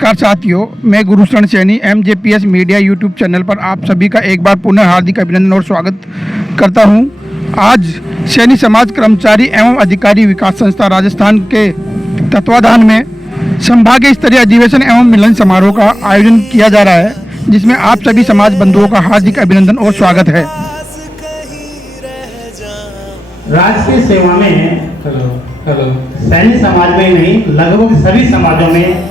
नमस्कार साथियों, मैं Gursharan Saini MJPS media YouTube channel पर आप सभी का एक बार पुनः हार्दिक अभिनंदन और स्वागत करता हूं। आज सैनी समाज कर्मचारी एवं अधिकारी विकास संस्था राजस्थान के तत्वाधान में संभागीय स्तरीय अधिवेशन एवं मिलन समारोह का आयोजन किया जा रहा है, जिसमें आप सभी समाज बंधुओं का हार्दिक अभिनंदन और स्वागत है। राष्ट्र की सेवा में सैनी समाज में ही नहीं, लगभग सभी समाजों में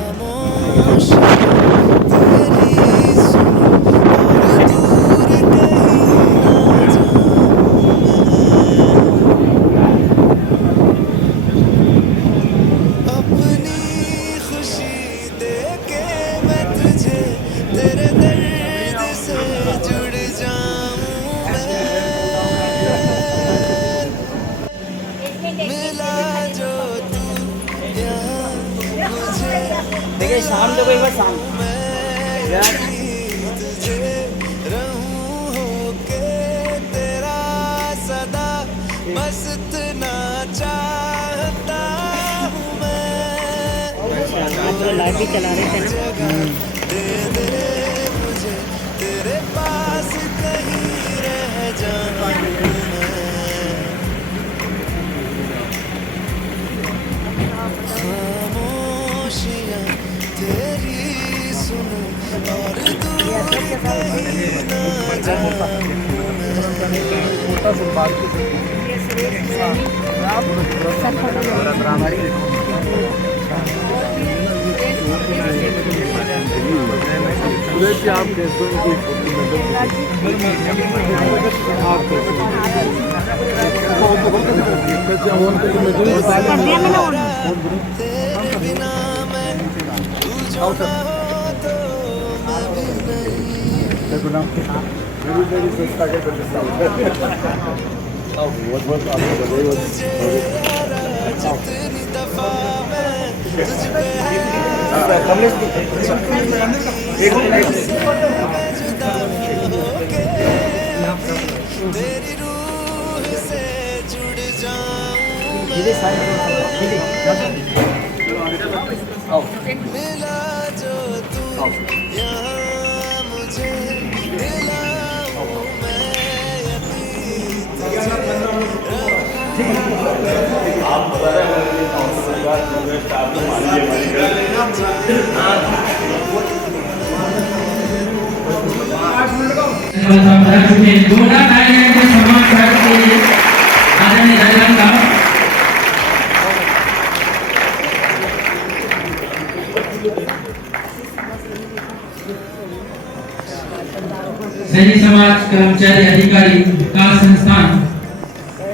देखिए शाम को एक बार शाम बस इतना चाहता हूँ मैं, लाइट भी चला रहे थे दे दे मुझे तेरे पास कहीं रह जाऊँ खामोशियाँ तेरी सुनो और दूर कहीं ना जाऊँ तेरे बिना मैं तुझको तो मैं भी नहीं जितनी दफा मैं तुझ पे जुदा होके तेरी रूह से जुड़ जाऊं मिला जो तू यहाँ मुझे मिला हूँ मैं सैनी समाज कर्मचारी अधिकारी विकास संस्थान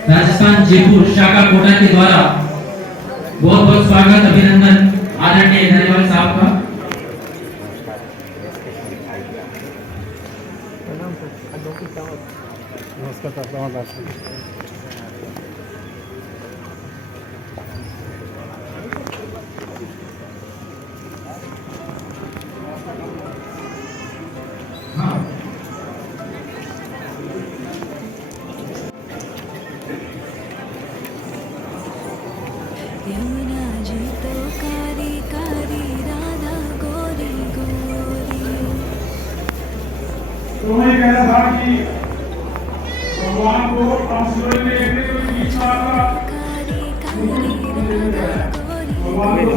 राजस्थान जयपुर शाखा कोटा के द्वारा बहुत बहुत स्वागत अभिनंदन आदरणीय धन्यवाद साहब का। यमुना जी तो कारी कारी राधा गोरी गोरी। तो मैं कह रहा था कि भगवान को ट्रांसलेट में एक बीच में आता कारी कारी राधा गोरी भगवान को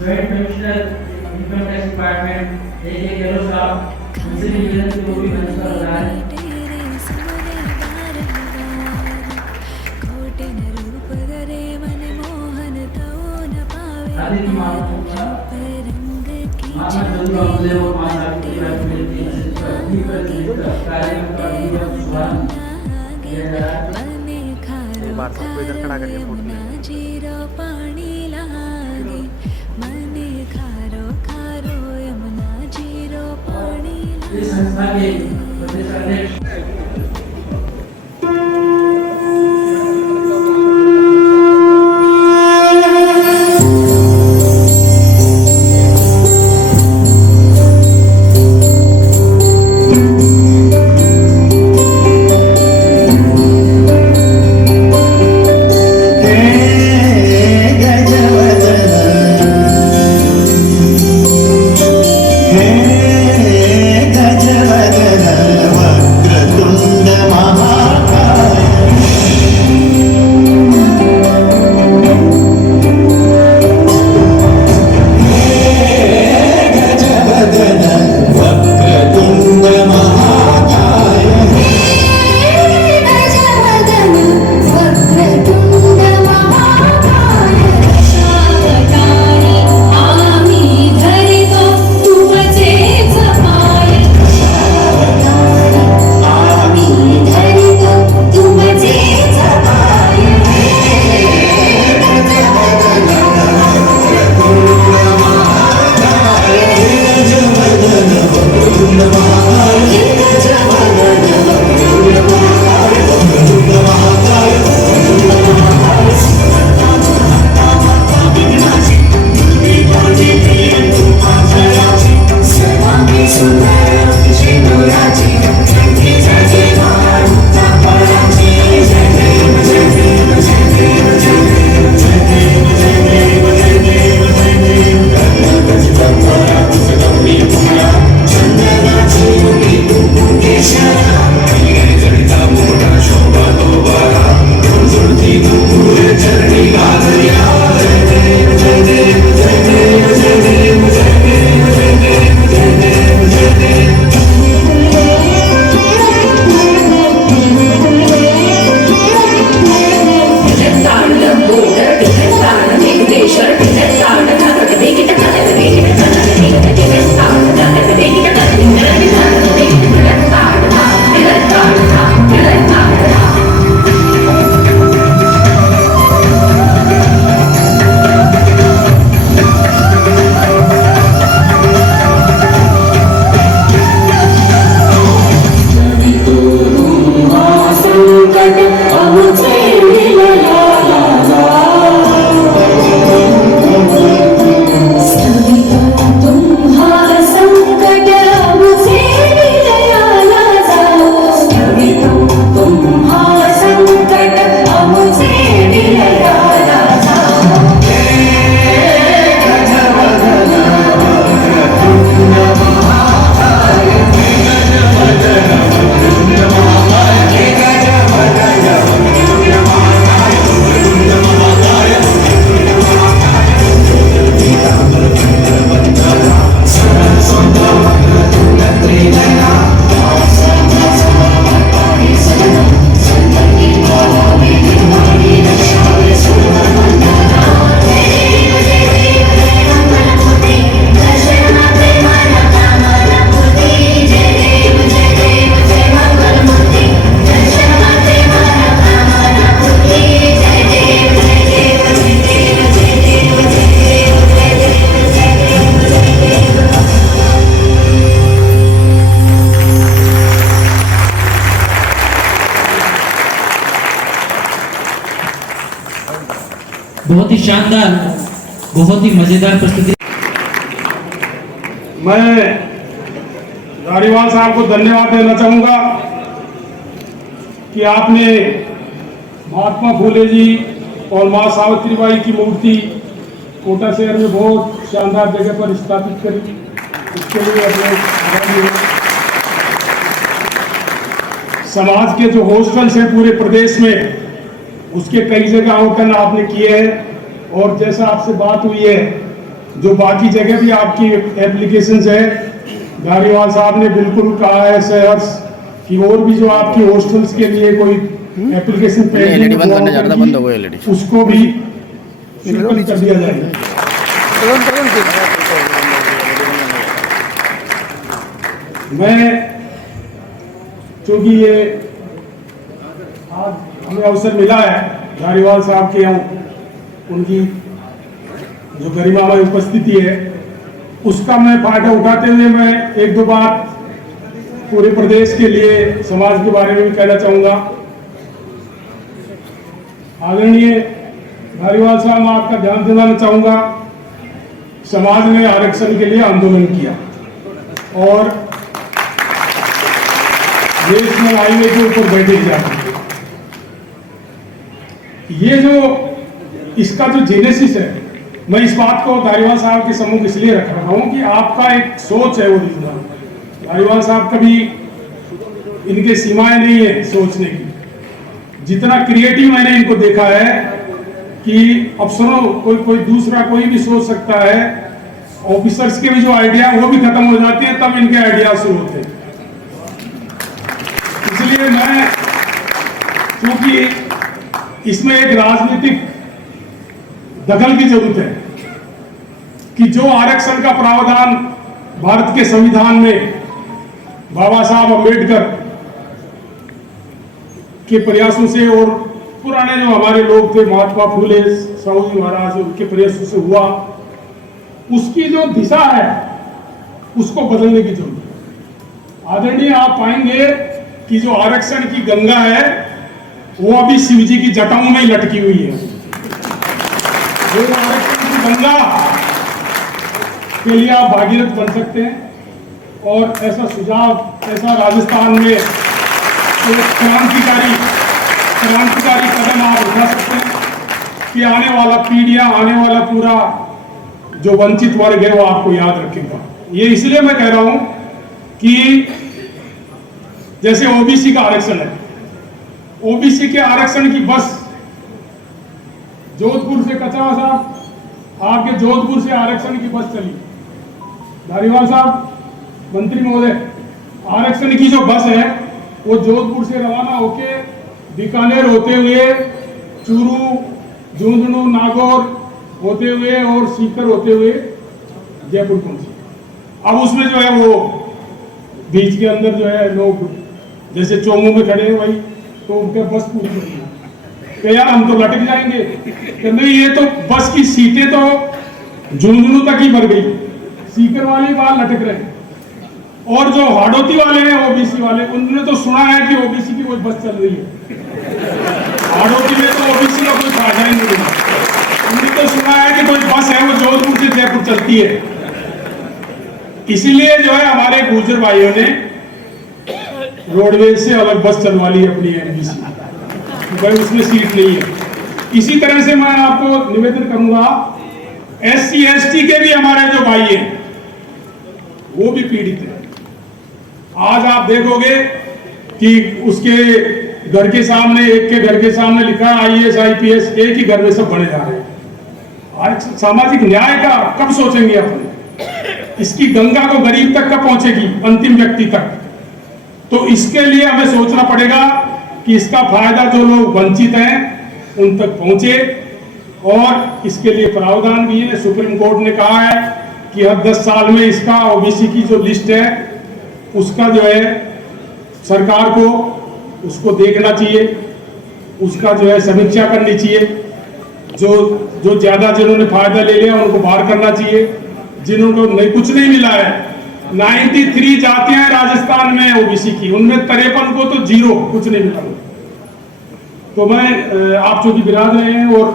joint commissioner income tax department एक येलो साहब उनसे भी निवेदन की वो भी मंच पर हो रहा है। तेरे सुने बारंबार खोटे न रूप धरे मन मोहन तो न पावे शादी की मांग का रंग की मामा जरूर आपले वो 5 साल की बात मिलती है सभी पर कार्यक्रम का दिवस शुभारंभ किया जा रहा है। मने खारो यमुना जीरो पानी लागे मने खारो खारो यमुना जीरो पानी इस संस्था के प्रदेश अध्यक्ष बहुत ही शानदार, बहुत ही मजेदार प्रस्तुति। मैं धारीवाल साहब को धन्यवाद देना चाहूंगा कि आपने महात्मा फूले जी और मां सावित्रीबाई की मूर्ति कोटा शहर में बहुत शानदार जगह पर स्थापित करी। इसके लिए अपने आभारी हूं। समाज के जो हॉस्टल्स हैं पूरे प्रदेश में, उसके कई जगह आवंटन आपने किए हैं और जैसा आपसे बात हुई है जो बाकी जगह भी आपकी एप्लीकेशंस है, धारीवाल साहब ने बिल्कुल कहा है सहर्ष कि और भी जो आपकी हॉस्टल्स के लिए कोई एप्लीकेशन पेंडिंग उसको भी फिलअप कर दिया जाएगा। मैं चूंकि ये आज हमें अवसर मिला है धारीवाल साहब के यहाँ उनकी जो गरिमामय उपस्थिति है उसका मैं फायदा उठाते हुए मैं एक दो बात पूरे प्रदेश के लिए समाज के बारे में भी कहना चाहूंगा। आदरणीय धारीवाल साहब, मैं आपका ध्यान दिलाना चाहूंगा, समाज ने आरक्षण के लिए आंदोलन किया और नेशनल हाईवे के ऊपर बैठे जाते हैं। ये जो इसका जो जेनेसिस है, मैं इस बात को धारीवाल साहब के सम्मुख इसलिए रख रहा हूं कि आपका एक सोच है ओरिजिनल। धारीवाल साहब कभी इनके सीमाएं नहीं है सोचने की। जितना क्रिएटिव मैंने इनको देखा है कि अफसरों कोई दूसरा कोई भी सोच सकता है, ऑफिसर्स के भी जो आइडिया वो भी खत्म हो जाते हैं, तब इनके आइडिया शुरू होते हैं। इसलिए मैं, क्योंकि इसमें एक राजनीतिक दखल की जरूरत है कि जो आरक्षण का प्रावधान भारत के संविधान में बाबा साहब अम्बेडकर के प्रयासों से और पुराने जो हमारे लोग थे महात्मा फूले साहू जी महाराज, उनके प्रयासों से हुआ, उसकी जो दिशा है उसको बदलने की जरूरत है। आदरणीय, आप पाएंगे कि जो आरक्षण की गंगा है वो अभी शिव जी की जटाओं में ही लटकी हुई है। जो आरक्षण की गंगा के लिए आप भागीरथ बन सकते हैं और ऐसा सुझाव, ऐसा राजस्थान में एक क्रांतिकारी कदम आप उठा सकते हैं कि आने वाला पीढ़ियां, आने वाला पूरा जो वंचित वर्ग है वो आपको याद रखेगा। ये इसलिए मैं कह रहा हूं कि जैसे ओबीसी का आरक्षण है, ओबीसी के आरक्षण की बस जोधपुर से, कचरा साहब आपके जोधपुर से आरक्षण की बस चली। धारीवाल साहब, मंत्री महोदय, आरक्षण की जो बस है वो जोधपुर से रवाना होके बीकानेर होते हुए चूरू, झुंझुनू, नागौर होते हुए और सीकर होते हुए जयपुर पहुंची। अब उसमें जो है वो बीच के अंदर जो है लोग जैसे चौमू में खड़े हैं भाई, तो उनके बस पूछ रही है कि यार हम तो लटक जाएंगे। कि नहीं, ये तो बस की सीटें तो झुंझुनू तक ही भर गई, सीकर वाले बाहर लटक रहे हैं। और जो हाड़ौती वाले हैं ओबीसी वाले, उन्होंने तो सुना है कि ओबीसी की कोई बस चल रही है। हाड़ौती में तो ओबीसी का कोई फायदा ही नहीं है। उन्होंने तो सुना है कि कोई बस है वो जोधपुर से जयपुर चलती है। इसीलिए जो है हमारे गुर्जर भाइयों ने रोडवेज से अलग बस चलवा ली अपनी एमबीसी, भाई उसमें सीट नहीं है। इसी तरह से मैं आपको निवेदन करूंगा, एससी एसटी के भी हमारे जो भाई हैं वो भी पीड़ित हैं। आज आप देखोगे कि उसके घर के सामने, एक के घर के सामने लिखा आईएएस आईपीएस, एक ही घर में सब बने जा रहे हैं। आज सामाजिक न्याय का कब सोचेंगे अपने? इसकी गंगा को गरीब तक कब पहुंचेगी, अंतिम व्यक्ति तक? तो इसके लिए हमें सोचना पड़ेगा कि इसका फायदा जो लोग वंचित हैं उन तक पहुंचे, और इसके लिए प्रावधान भी है। सुप्रीम कोर्ट ने कहा है कि हर 10 साल में इसका ओबीसी की जो लिस्ट है उसका जो है सरकार को उसको देखना चाहिए, उसका जो है समीक्षा करनी चाहिए। जो ज्यादा जिन्होंने फायदा ले लिया उनको बाहर करना चाहिए, जिन्होंने नहीं, कुछ नहीं मिला है। 93 जातियां राजस्थान में ओबीसी की, उनमें 53 को तो जीरो, कुछ नहीं मिला। तो मैं आप चूंकि विराज रहे हैं और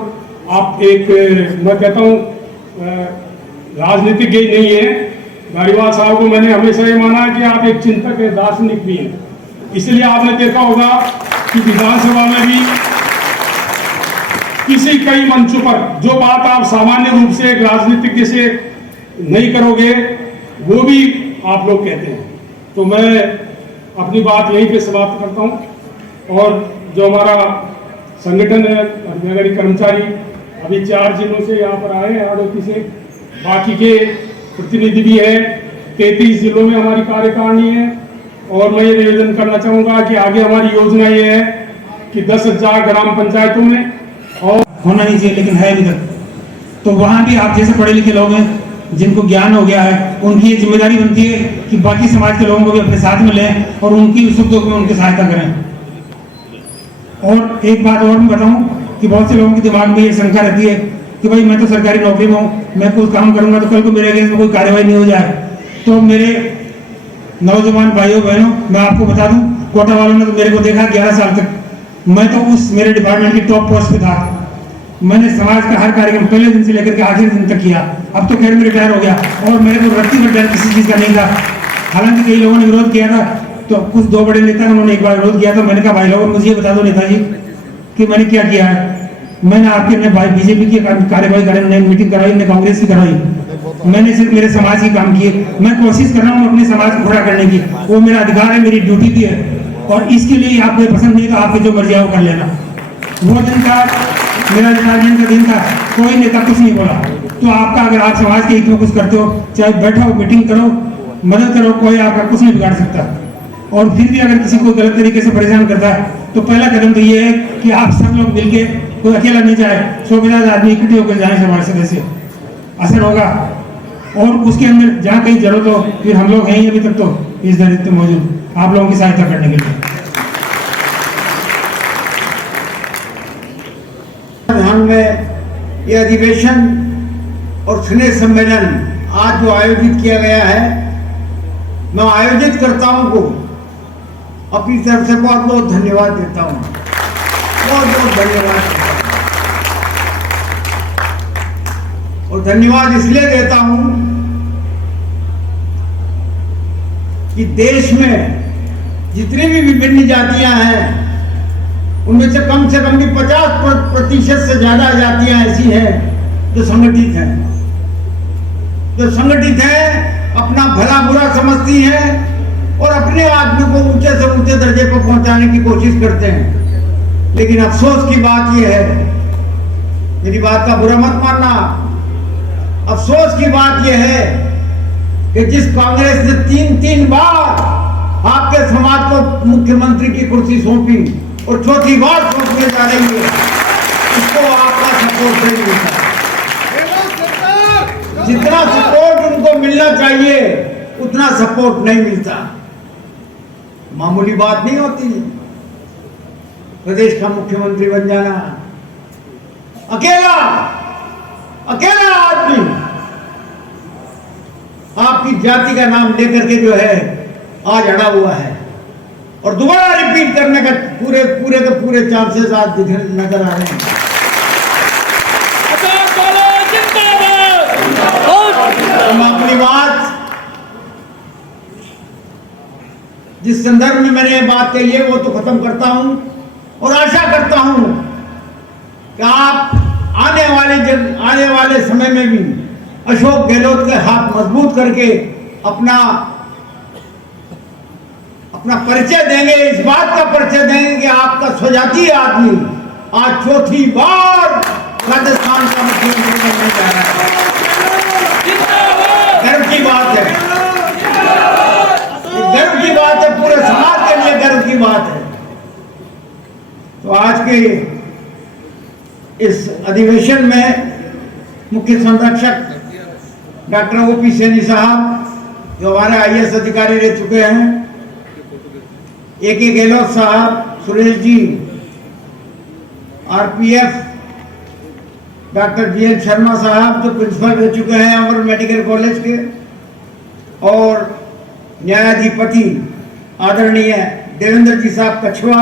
आप एक, मैं कहता हूं राजनीतिज्ञ नहीं है, धारीवाल साहब को मैंने हमेशा ये माना कि आप एक चिंतक है, दार्शनिक भी हैं। इसलिए आपने देखा होगा कि विधानसभा में भी किसी कई मंचों पर जो बात आप सामान्य रूप से एक राजनीतिज्ञ से नहीं करोगे वो भी आप लोग कहते हैं। तो मैं अपनी बात यहीं पे समाप्त करता हूं। और जो हमारा संगठन है, अधिकारी कर्मचारी अभी 4 जिलों से यहाँ पर आए हैं, हाड़ौती से, बाकी के प्रतिनिधि भी है। 33 जिलों में हमारी कार्यकारिणी है और मैं ये निवेदन करना चाहूँगा कि आगे हमारी योजना ये है कि 10,000 ग्राम पंचायतों में और होना नहीं चाहिए, लेकिन है अभी तक। तो वहाँ भी आप जैसे पढ़े लिखे लोग हैं, जिनको ज्ञान हो गया है, उनकी ये जिम्मेदारी बनती है कि बाकी समाज के लोगों को भी अपने साथ में लें और उनकी सुख दुख में उनकी सहायता करें। और एक बात और मैं बताऊं कि बहुत से लोगों के दिमाग में ये शंका रहती है कि भाई मैं तो सरकारी नौकरी में हूँ, मैं कुछ काम करूंगा तो कल को मेरे अगेंस्ट में कोई कार्रवाई नहीं हो जाए। तो मेरे नौजवान भाइयों बहनों, मैं आपको बता दूं, कोटा वालों ने तो मेरे को देखा 11 साल तक, मैं तो उस मेरे डिपार्टमेंट की टॉप पोस्ट पे था। मैंने समाज का हर कार्यक्रम पहले दिन से लेकर के आखिरी दिन तक किया। अब तो खैर मैं रिटायर हो गया और मेरे को रत्ती में डर किसी चीज़ का नहीं था। हालांकि कई लोगों ने विरोध किया था, तो कुछ 2 बड़े नेता उन्होंने एक बार विरोध किया था। मैंने कहा भाई लोगों मुझे ये बता दो नेताजी कि मैंने क्या किया है। मैंने आपके ने बीजेपी की कार्यवाही कराई, मीटिंग कराई, ने कांग्रेस की कराई, मैंने सिर्फ मेरे समाज की काम किए। मैं कोशिश कर रहा हूँ अपने समाज को खड़ा करने की, वो मेरा अधिकार है, मेरी ड्यूटी भी है। और इसके लिए आपको पसंद नहीं तो आपकी जो मर्जी आओ कर लेना। वो दिन था मेरा रिटायरमेंट का दिन था, कोई नेता कुछ नहीं बोला। तो आपका अगर आप समाज के हित में कुछ करते हो, चाहे बैठो मीटिंग करो, मदद करो, कोई आपका कुछ नहीं बिगाड़ सकता। और फिर भी अगर किसी को गलत तरीके से परेशान करता है तो पहला कदम तो ये है कि आप सब लोग मिलके, कोई अकेला नहीं जाए, 100-50 आदमी इकट्ठे होकर जाए समाज सदस्य, असर होगा। और उसके अंदर जहाँ कहीं जरूरत हो, फिर हम लोग हैं ही अभी तक तो इस धरती में मौजूद आप लोगों की सहायता करने के लिए। ध्यान में ये अधिवेशन और स्नेह सम्मेलन आज जो आयोजित किया गया है, मैं आयोजित कर्ताओं को अपनी तरफ से बहुत बहुत धन्यवाद देता हूँ, बहुत बहुत धन्यवाद। और धन्यवाद इसलिए देता हूँ कि देश में जितनी भी विभिन्न जातियां हैं, उनमें से कम भी 50% से ज्यादा जातियां ऐसी हैं जो संगठित हैं, अपना भला बुरा समझती हैं और अपने आदमी को ऊंचे से ऊंचे दर्जे पर पहुंचाने की कोशिश करते हैं। लेकिन अफसोस की बात यह है, मेरी बात का बुरा मत मानना, अफसोस की बात यह है कि जिस कांग्रेस ने 3 बार आपके समाज को मुख्यमंत्री की कुर्सी सौंपी और 4थी बार सौंपने जा रही है, उसको आपका सपोर्ट नहीं मिलता। जितना सपोर्ट उनको मिलना चाहिए उतना सपोर्ट नहीं मिलता। मामूली बात नहीं होती प्रदेश का मुख्यमंत्री बन जाना। अकेला आदमी आपकी जाति का नाम लेकर के जो है आज अड़ा हुआ है और दोबारा रिपीट करने का पूरे चांसेस आज नजर आ रहे हैं। मैं अपनी बात जिस संदर्भ में मैंने बात कही है वो तो खत्म करता हूं और आशा करता हूं कि आप आने वाले समय में भी अशोक गहलोत के हाथ मजबूत करके अपना परिचय देंगे, इस बात का परिचय देंगे कि आपका स्वजातीय आदमी आज 4थी बार राजस्थान का मुख्यमंत्री बनने जा रहा है। गर्व की बात है, गर्व की बात है, पूरे समाज के लिए गर्व की बात है। तो आज के इस अधिवेशन में मुख्य संरक्षक डॉक्टर ओपी सैनी साहब जो हमारे IAS अधिकारी रह चुके हैं, AK गहलोत साहब, Suresh ji, RPF doctor GN Sharma साहब जो प्रिंसिपल रह चुके हैं अमर मेडिकल कॉलेज के, और न्यायाधिपति आदरणीय देवेंद्र जी साहब कछवा,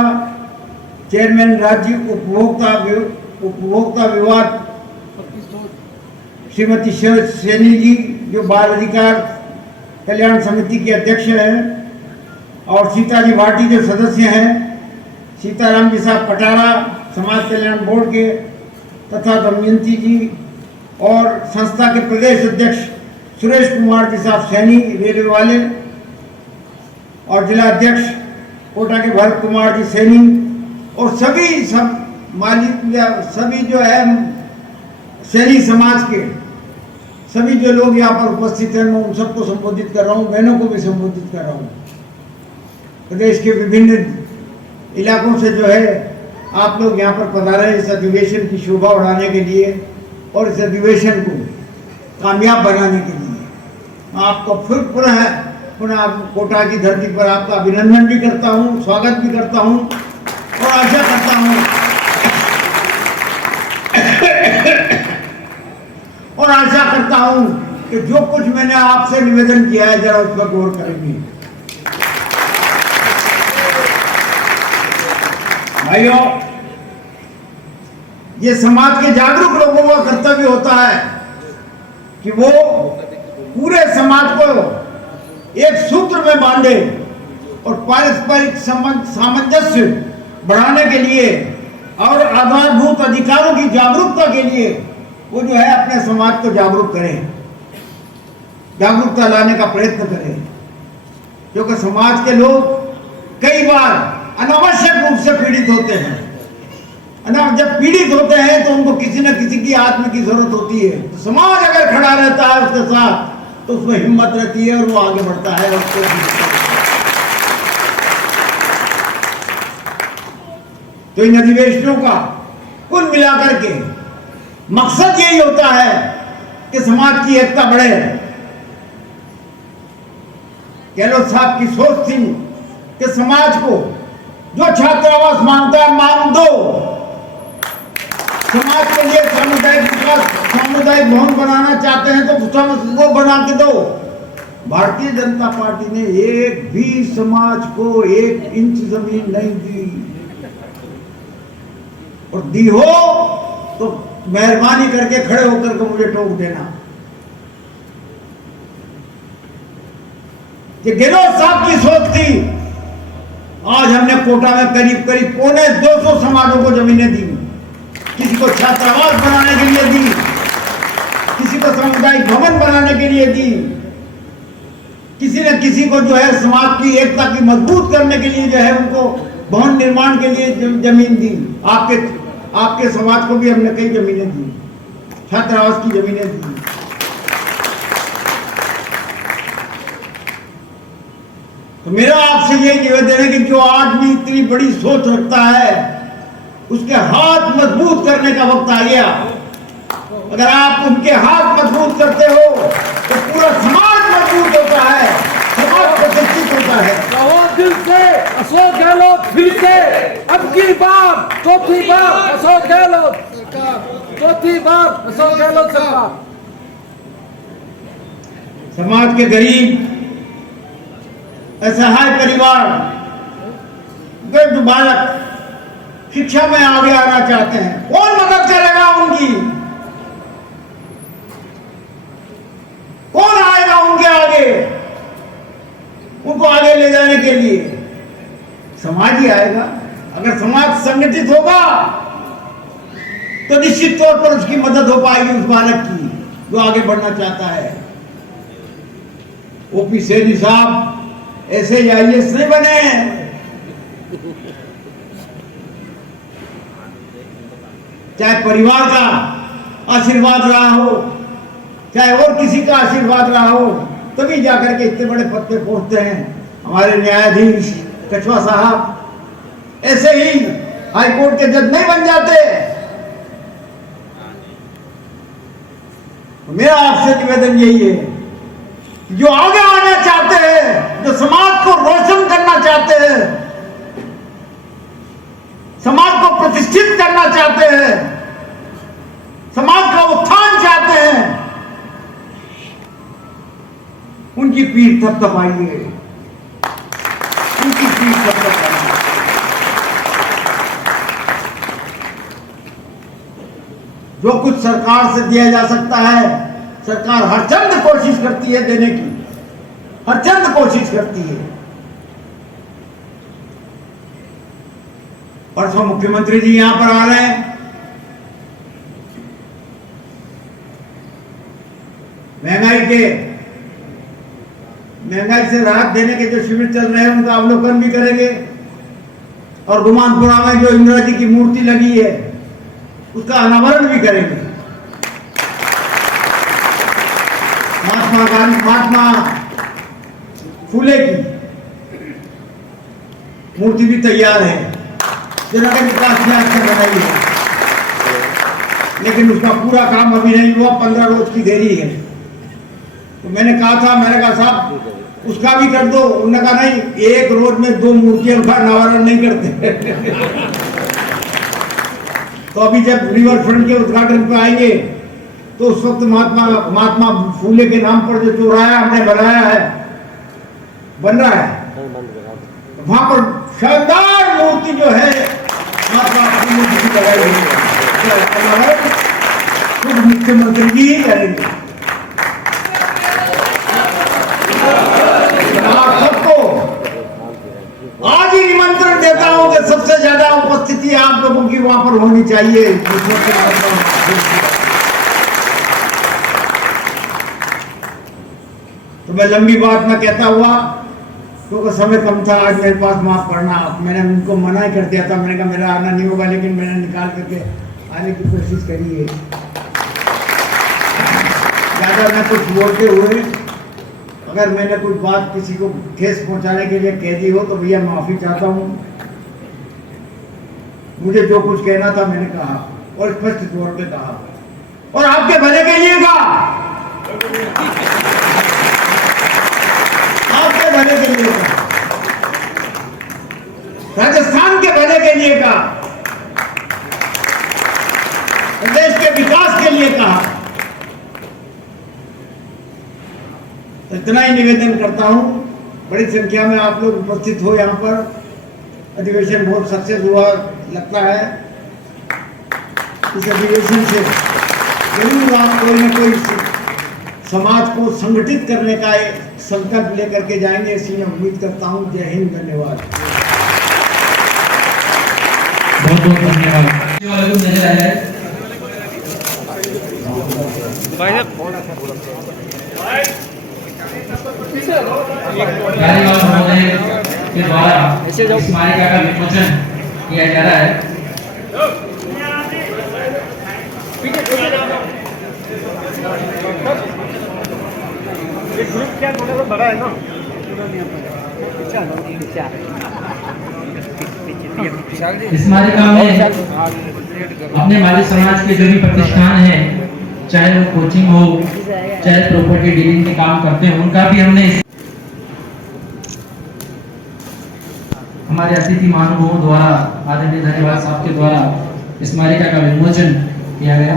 चेयरमैन राज्य उपभोक्ता विवाद श्रीमती सैनी जी जो बाल अधिकार कल्याण समिति की अध्यक्ष है, और सीताजी भाटी जो सदस्य हैं, सीताराम जी साहब पटारा समाज कल्याण बोर्ड के, तथा दमयंती जी, और संस्था के प्रदेश अध्यक्ष सुरेश कुमार जी साहब सैनी रेलवे वाले, और जिला अध्यक्ष कोटा के भरत कुमार जी सैनी, और सभी जो है सैनी समाज के सभी जो लोग यहाँ पर उपस्थित हैं, मैं उन सबको संबोधित कर रहा हूँ, बहनों को भी संबोधित कर रहा हूँ। प्रदेश के विभिन्न इलाकों से जो है आप लोग यहाँ पर पधारे इस अधिवेशन की शोभा बढ़ाने के लिए और इस अधिवेशन को कामयाब बनाने के लिए। मैं आपको फिर पुनः कोटा की धरती पर आपका अभिनंदन भी करता हूँ, स्वागत भी करता हूँ और आशा करता हूँ कि जो कुछ मैंने आपसे निवेदन किया है जरा उस पर गौर करेंगे। भाइयों, ये समाज के जागरूक लोगों का कर्तव्य होता है कि वो पूरे समाज को एक सूत्र में बांधे और पारस्परिक सामंजस्य बढ़ाने के लिए और आधारभूत अधिकारों की जागरूकता के लिए वो जो है अपने समाज को जागरूक करें, जागरूकता लाने का प्रयत्न करें। क्योंकि समाज के लोग कई बार अनावश्यक रूप से पीड़ित होते हैं। जब पीड़ित होते हैं तो उनको किसी न किसी की आत्म की जरूरत होती है। तो समाज अगर खड़ा रहता है उसके साथ तो उसमें हिम्मत रहती है और वो आगे बढ़ता है। तो इन अधिवेशनों का कुल मिलाकर के मकसद यही होता है कि समाज की एकता बढ़े। गहलोत साहब की सोच थी कि समाज को जो छात्रावास मांगता है मांग दो, समाज के लिए सामुदायिक विकास, सामुदायिक भवन बनाना चाहते हैं तो वो बना के दो। भारतीय जनता पार्टी ने एक भी समाज को 1 इंच जमीन नहीं दी, और दी हो तो मेहरबानी करके खड़े होकर के मुझे टोक देना। ये गहलोत साहब की सोच थी। आज हमने कोटा में करीब 250 समाजों को जमीनें दी। किसी को छात्रावास बनाने के लिए दी, किसी को सामुदायिक भवन बनाने के लिए दी, किसी न किसी को जो है समाज की एकता की मजबूत करने के लिए जो है उनको भवन निर्माण के लिए जमीन दी। आपके समाज को भी हमने कई जमीनें दी, छात्रावास की जमीनें दी। तो मेरा आपसे यही निवेदन है कि जो आदमी इतनी बड़ी सोच रखता है उसके हाथ मजबूत करने का वक्त आ गया। अगर आप उनके हाथ मजबूत करते हो तो पूरा समाज मजबूत होता है, समाज प्रतिष्ठित होता है। दिल से अशोक गहलोत फिर से अब की बार, चौथी बार अशोक गहलोत सरकार, चौथी बार अशोक गहलोत सरकार। समाज के गरीब असहाय परिवार, वृद्ध बालक शिक्षा में आगे आना चाहते हैं, कौन मदद करेगा उनकी? कौन आएगा उनके आगे, उनको आगे ले जाने के लिए? समाज ही आएगा। अगर समाज संगठित होगा तो निश्चित तौर पर उसकी मदद हो पाएगी उस बालक की जो आगे बढ़ना चाहता है। ओपी सैनी साहब ऐसे IAS नहीं बने, चाहे परिवार का आशीर्वाद रहा हो, चाहे और किसी का आशीर्वाद रहा हो, तभी जाकर के इतने बड़े पद पे पहुंचते हैं। हमारे न्यायाधीश कछवा साहब ऐसे ही हाईकोर्ट के जज नहीं बन जाते। तो मेरा आपसे निवेदन यही है, जो आगे आना चाहते हैं, जो समाज को रोशन करना चाहते हैं, समाज को प्रतिष्ठित करना चाहते हैं, समाज का उत्थान चाहते हैं, उनकी पीठ थपथपाइए, उनकी पीठ थपथपाइए। जो कुछ सरकार से दिया जा सकता है, सरकार हर चंद कोशिश करती है देने की, हर चंद कोशिश करती है। परसों मुख्यमंत्री जी यहां पर आ रहे हैं, महंगाई से राहत देने के जो शिविर चल रहे हैं उनका अवलोकन भी करेंगे, और गुमानपुरा में जो इंदिरा जी की मूर्ति लगी है उसका अनावरण भी करेंगे। महात्मा फूले की मूर्ति भी तैयार है, जिन्होंने विकास में अच्छा बनाई है, लेकिन उसका पूरा काम अभी नहीं हुआ, 15 रोज की देरी है। तो मैंने कहा साहब उसका भी कर दो। उन्होंने कहा नहीं, एक रोज में 2 मूर्तियों का अनावरण नहीं करते। तो अभी जब रिवर फ्रंट के उद्घाटन पे आएंगे तो उस वक्त महात्मा फूले के नाम पर जो चौराहा हमने बनाया है, बन रहा है, वहां पर शानदार मूर्ति जो है महात्मा फूले की लगाई गई है। खुद मुख्यमंत्री जी ही करेंगे। आप सबको आज ही निमंत्रण देता हूं कि सबसे ज्यादा उपस्थिति आप लोगों की वहां पर होनी चाहिए। तो मैं लंबी बात न कहता हुआ, क्योंकि समय कम था आज मेरे पास, माफ करना। मैंने उनको मना ही कर दिया था, मैंने कहा मेरा आना नहीं होगा, लेकिन मैंने निकाल करके आने की कोशिश करी है। ज़्यादा न कुछ बोलते हुए अगर मैंने कुछ बात किसी को ठेस पहुंचाने के लिए कह दी हो तो भैया माफी चाहता हूं। मुझे जो कुछ कहना था मैंने कहा, और स्पष्ट तौर पे कहा, और आपके भले के लिए कहा, आपके भले के लिए कहा, राजस्थान के भले के लिए कहा, देश के विकास के लिए कहा। इतना ही निवेदन करता हूं। बड़ी संख्या में आप लोग उपस्थित हो यहाँ पर, अधिवेशन बहुत सक्सेस हुआ लगता है। इस अधिवेशन से जरूर आप कोई न कोई समाज को संगठित करने का एक संकल्प लेकर के जाएंगे, ऐसी मैं उम्मीद करता हूं। जय हिंद, धन्यवाद। बहुत बहुत धन्यवाद। नजर आया है कार्यवाह महोदय के द्वारा स्मारिका का विमोचन किया जा रहा है। ग्रुप क्या थोड़ा सा बड़ा है ना, स्मारिका में अपने माली समाज के जो भी प्रतिष्ठान हैं, चाहे वो कोचिंग हो, चाहे प्रॉपर्टी डीलिंग के काम करते हैं, उनका भी हमने हमारे अतिथि महानुभावों द्वारा, आदरणीय धन्यवाद साहब के द्वारा स्मारिका का विमोचन किया गया।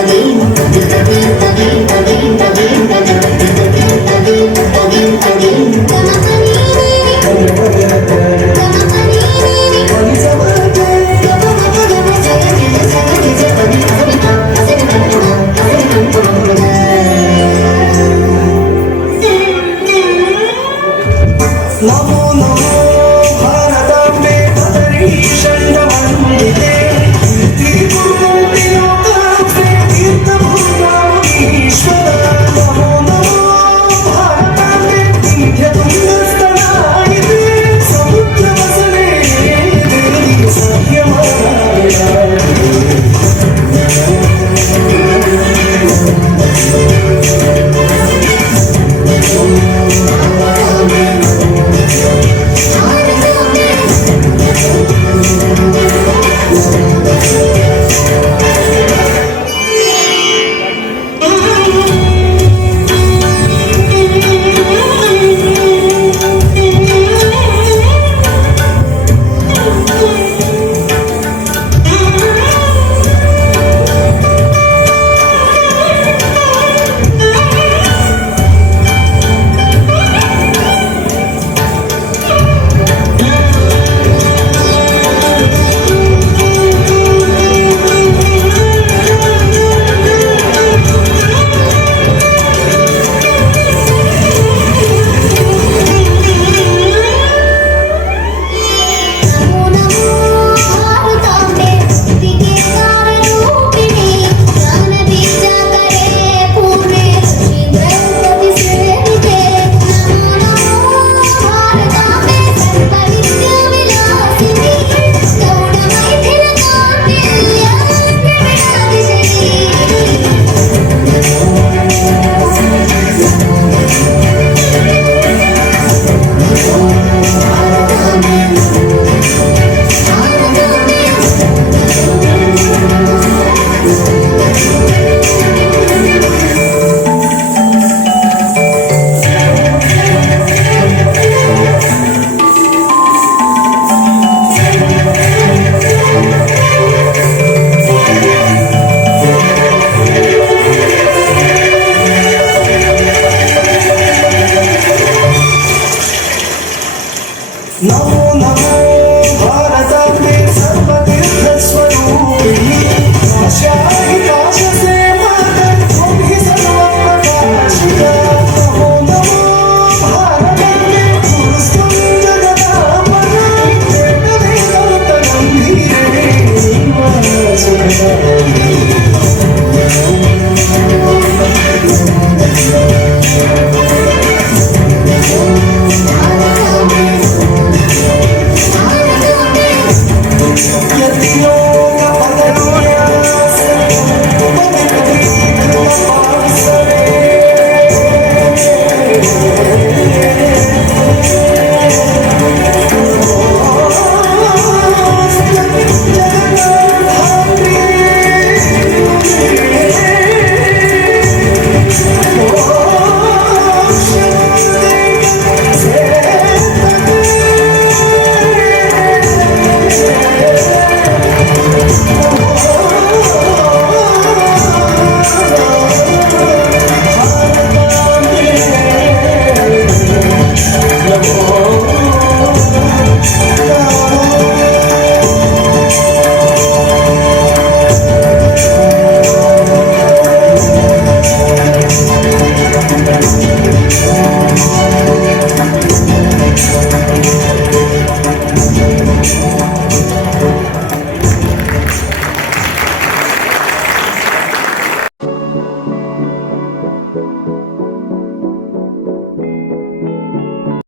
Again.